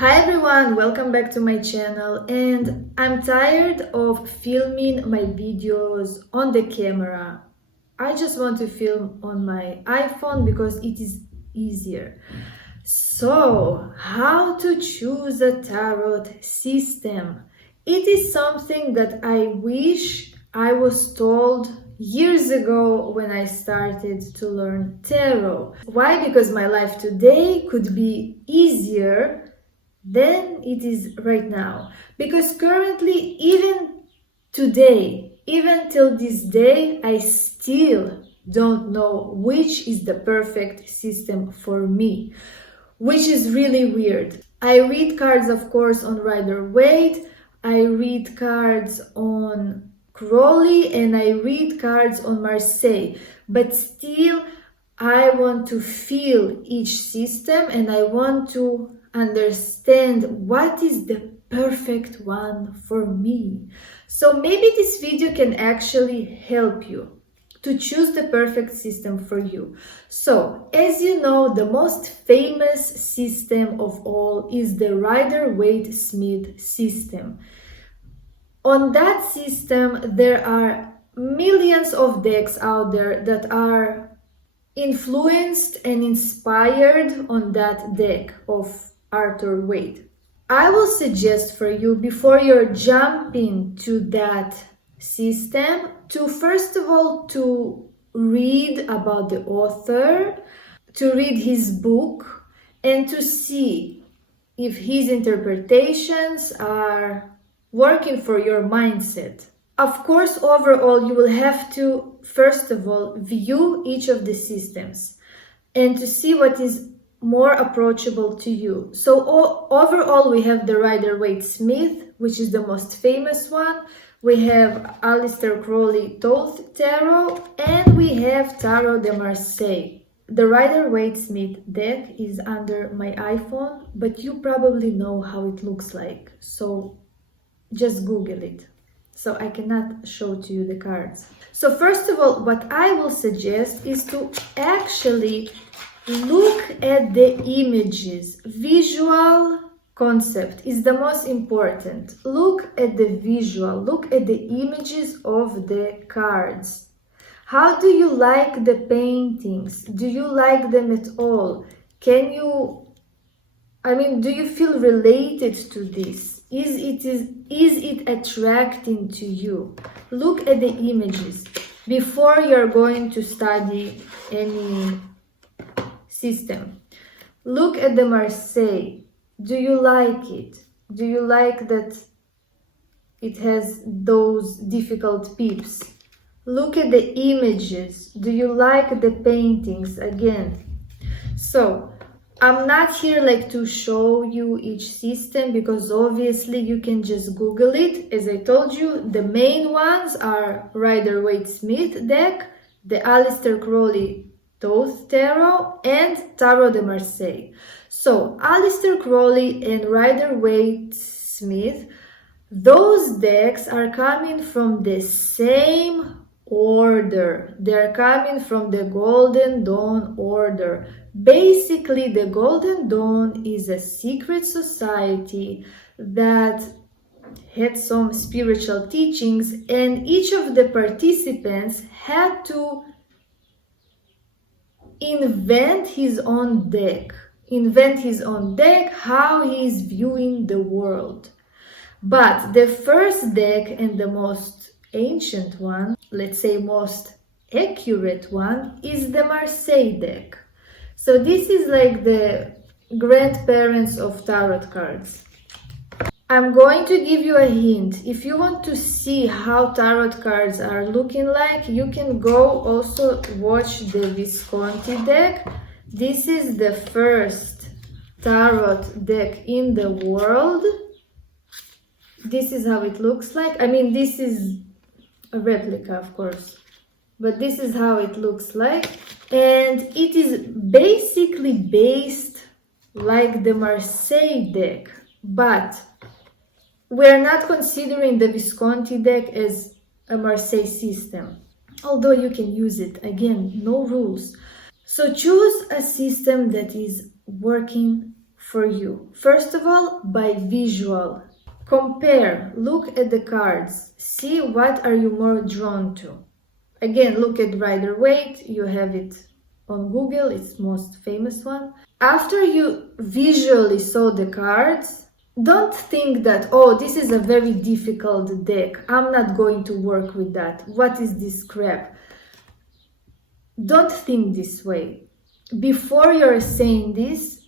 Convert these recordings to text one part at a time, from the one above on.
Hi everyone, welcome back to my channel, and I'm tired of filming my videos on the camera. I just want to film on my iPhone because it is easier. So, how to choose a tarot system? It is something that I wish I was told years ago when I started to learn tarot. Why? Because my life today could be easier than it is right now. Because currently, even today, even till this day, I still don't know which is the perfect system for me, which is really weird. I read cards, of course, on Rider-Waite, I read cards on Crowley, and I read cards on Marseille, but still I want to feel each system and I want to understand what is the perfect one for me. So maybe this video can actually help you to choose the perfect system for you. So, as you know, the most famous system of all is the Rider-Waite-Smith system. On that system, there are millions of decks out there that are influenced and inspired on that deck of Arthur Waite. I will suggest for you, before you're jumping to that system, to first of all to read about the author, to read his book, and to see if his interpretations are working for your mindset. Of course, overall, you will have to, first of all, view each of the systems and to see what is more approachable to you. So overall, we have the Rider-Waite-Smith, which is the most famous one. We have Aleister Crowley Thoth Tarot, and we have Tarot de Marseille. The Rider-Waite-Smith deck is under my iPhone, but you probably know how it looks like. So just Google it. So I cannot show to you the cards. So first of all, what I will suggest is to actually look at the images. Visual concept is the most important. Look at the visual, look at the images of the cards. How do you like the paintings? Do you like them at all? Do you feel related to this? Is it attracting to you? Look at the images before you're going to study any system. Look at the Marseille. Do you like it? Do you like that it has those difficult peeps? Look at the images. Do you like the paintings again? So I'm not here to show you each system because obviously you can just Google it. As I told you, the main ones are Rider-Waite-Smith deck, the Aleister Crowley Thoth Tarot, and Tarot de Marseille. So Aleister Crowley and Rider-Waite-Smith, those decks are coming from the same order. They're coming from the Golden Dawn order. Basically, the Golden Dawn is a secret society that had some spiritual teachings, and each of the participants had to invent his own deck, how he is viewing the world. But the first deck and the most ancient one, let's say most accurate one, is the Marseille deck. So this is like the grandparents of tarot cards. I'm going to give you a hint. If you want to see how tarot cards are looking like, you can go also watch the Visconti deck. This is the first tarot deck in the world. This is how it looks like. This is a replica, of course, but this is how it looks like. And it is basically based like the Marseille deck, but we're not considering the Visconti deck as a Marseille system, although you can use it. Again, no rules. So choose a system that is working for you. First of all, by visual. Compare, look at the cards, see what are you more drawn to. Again, look at Rider-Waite, you have it on Google, it's most famous one. After you visually saw the cards, don't think that, oh, this is a very difficult deck, I'm not going to work with that, what is this crap? Don't think this way. Before you're saying this,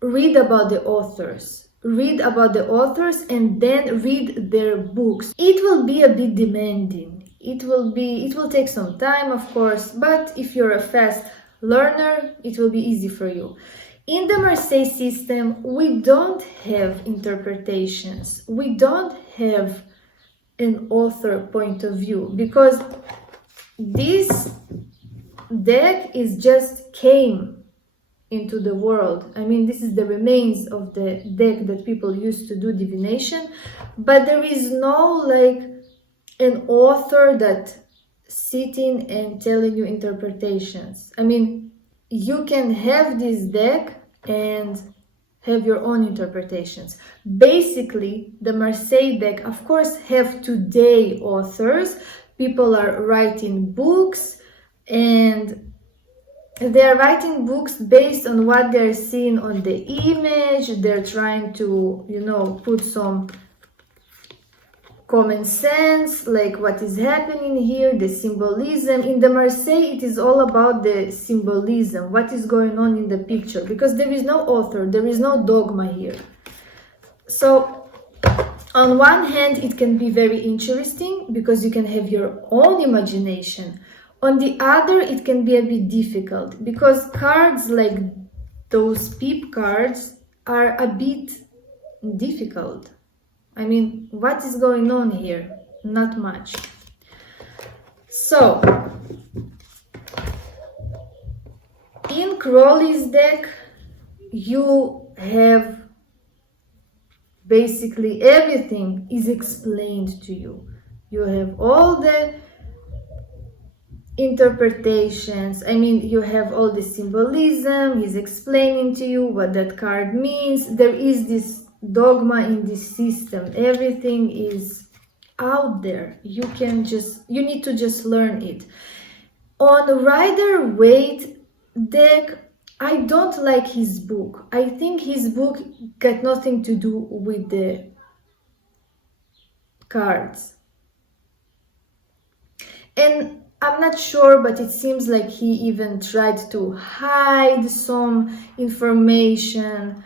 read about the authors. Read about the authors and then read their books. It will be a bit demanding. It will take some time, of course, but if you're a fast learner, it will be easy for you. In the Marseille system, we don't have interpretations. We don't have an author point of view because this deck is just came into the world. I mean, this is the remains of the deck that people used to do divination, but there is no like an author that sitting and telling you interpretations. I mean, you can have this deck and have your own interpretations. Basically, the Marseille deck, of course, have today authors. People are writing books and they're writing books based on what they're seeing on the image. They're trying to, put some common sense, like what is happening here, the symbolism. In the Marseille, it is all about the symbolism, what is going on in the picture, because there is no author, there is no dogma here. So, on one hand, it can be very interesting because you can have your own imagination. On the other, it can be a bit difficult because cards like those peep cards are a bit difficult. I mean, what is going on here? Not much. So, in Crowley's deck, you have basically everything is explained to you. You have all the interpretations. I mean, you have all the symbolism. He's explaining to you what that card means. There is this dogma in this system. Everything is out there. You need to just learn it. On Rider-Waite deck, I don't like his book. I think his book got nothing to do with the cards. And I'm not sure, but it seems like he even tried to hide some information.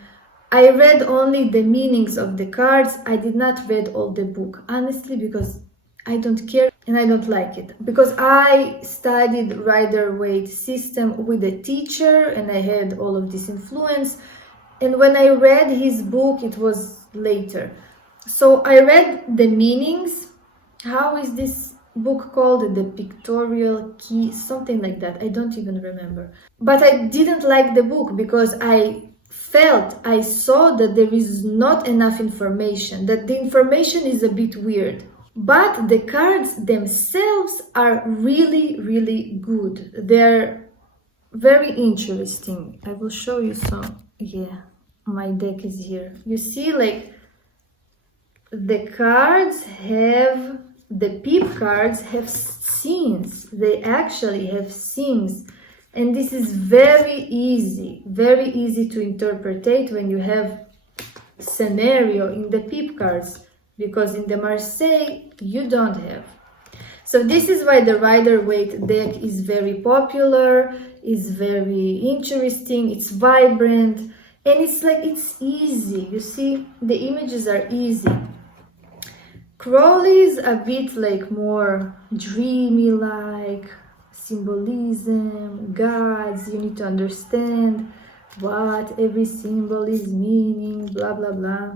I read only the meanings of the cards. I did not read all the book, honestly, because I don't care and I don't like it. Because I studied Rider-Waite system with a teacher and I had all of this influence. And when I read his book, it was later. So I read the meanings. How is this book called? The Pictorial Key, something like that. I don't even remember. But I didn't like the book because I saw that there is not enough information, that the information is a bit weird. But the cards themselves are really, really good. They're very interesting. I will show you some. Yeah, my deck is here. You see, like, the cards have, the peep cards have scenes. They actually have scenes. And this is very easy to interpret when you have scenario in the peep cards, because in the Marseille you don't have. So this is why the Rider-Waite deck is very popular, is very interesting, it's vibrant, and it's easy. You see, the images are easy. Crowley's a bit like more dreamy, like symbolism, gods, you need to understand what every symbol is meaning, blah blah blah,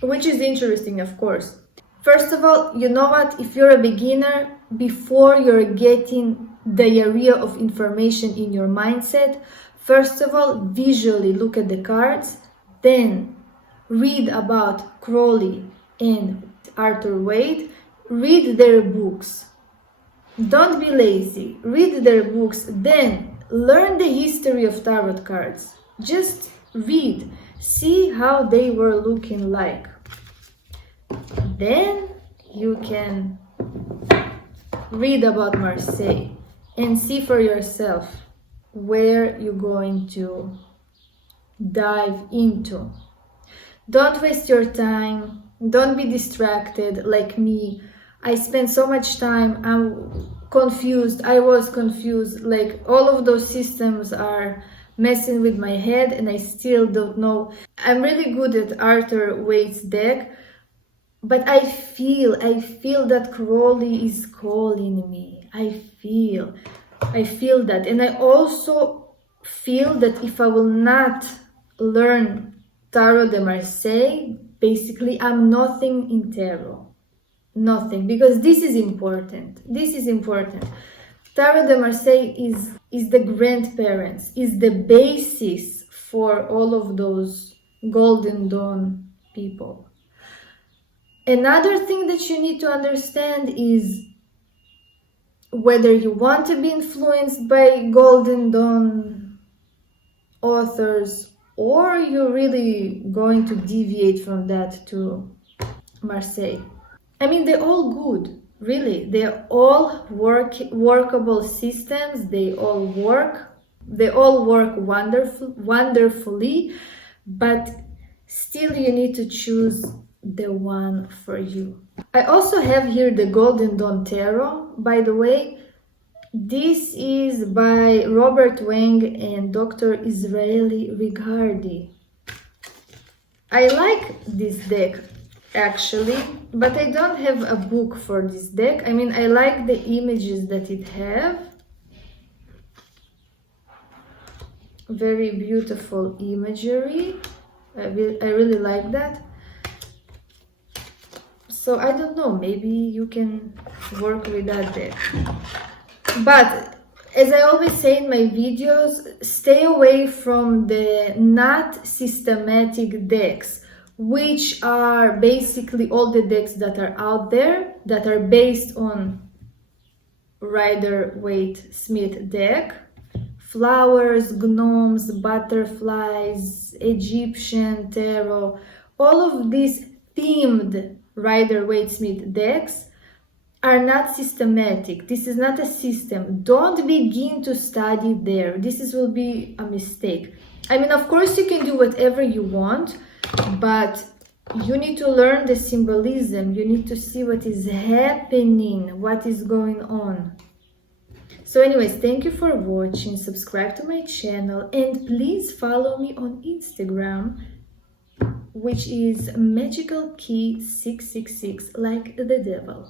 which is interesting, of course. First of all, you know what, if you're a beginner, before you're getting diarrhea of information in your mindset, first of all, visually look at the cards, then read about Crowley and Arthur Waite, read their books. Don't be lazy, read their books, then learn the history of tarot cards. Just read, see how they were looking like. Then you can read about Marseille and see for yourself where you're going to dive into. Don't waste your time. Don't be distracted like me. I spent so much time. I'm confused. I was confused. Like, all of those systems are messing with my head and I still don't know. I'm really good at Arthur Waite's deck, but I feel that Crowley is calling me. I feel that. And I also feel that if I will not learn Tarot de Marseille, basically I'm nothing in tarot. Nothing, because this is important. Tarot de Marseille is the grandparents, is the basis for all of those Golden Dawn people. Another thing that you need to understand is whether you want to be influenced by Golden Dawn authors or you're really going to deviate from that to Marseille. I mean, they're all good, really. They're all workable systems. They all work wonderfully, but still you need to choose the one for you. I also have here the Golden Dawn Tarot, by the way. This is by Robert Wang and Dr. Israeli Rigardi. I like this deck actually, but I don't have a book for this deck. I mean, I like the images that it have. Very beautiful imagery. I really like that. So I don't know, maybe you can work with that deck. But as I always say in my videos, stay away from the not systematic decks, which are basically all the decks that are out there that are based on Rider-Waite-Smith deck. Flowers, gnomes, butterflies, Egyptian tarot, all of these themed Rider-Waite-Smith decks are not systematic. This is not a system. Don't begin to study there. Will be a mistake. I mean, of course you can do whatever you want, but you need to learn the symbolism. You need to see what is happening, what is going on. So anyways, thank you for watching. Subscribe to my channel and please follow me on Instagram, which is magicalkey666, like the devil.